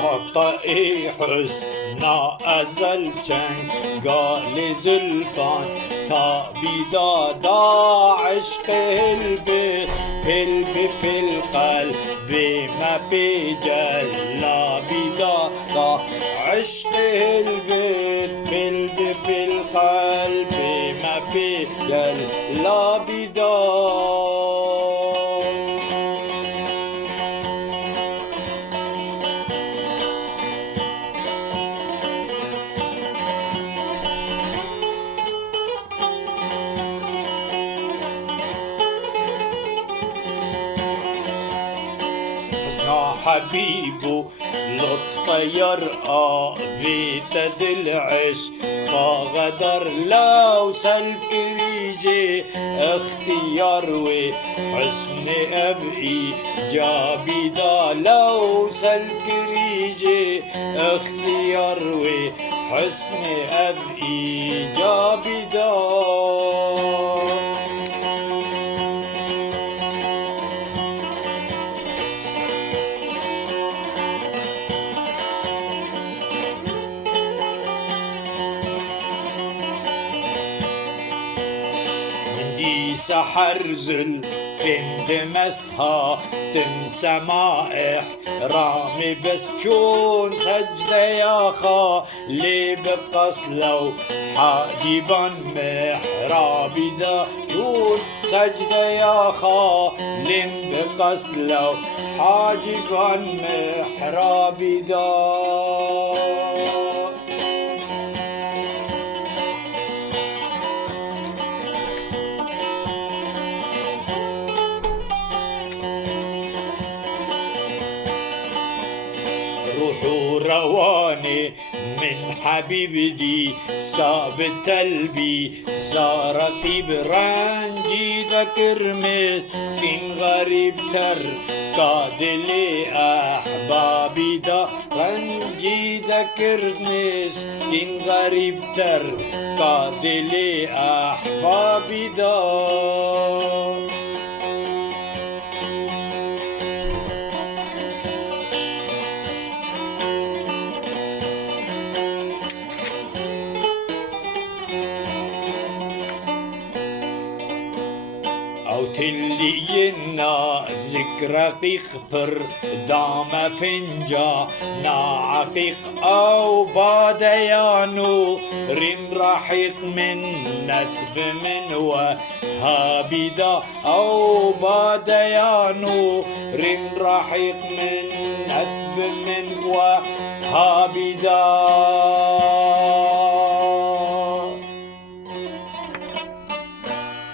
ناطقی حسنا ازل چنگال زلفان تا بیدادا عشق البه فی القلب ما بجلا بیدادا عشق البه فی القلب ما بجلا بیدادا. حبيب لطف يرقى بيتد العشق فغدر لو سلك ريجي اختيار وحسن أبقي جابدا لو سلك ريجي اختيار وحسن أبقي جابدا. سحر زلفين دمستها تنسى ما إحرامي بس جون سجدة يا خالي بقصد لو حاجبا محرابي دا جون سجدة يا خالي بقصد لو حاجبا محرابي دا. روحو رواني من حبيب دي صابت قلبي صارت برانجي ذكر مسكين غريب تر قادلي أحبابي دا رنجي ذكر مسكين غريب تر قادلي أحبابي دا. او تلينا ذكرى قيقبر دام فنجا نعقيق او باديانو رين رحيق من ندب من وهابدا او باديانو رين رحيق من ندب من وهابدا.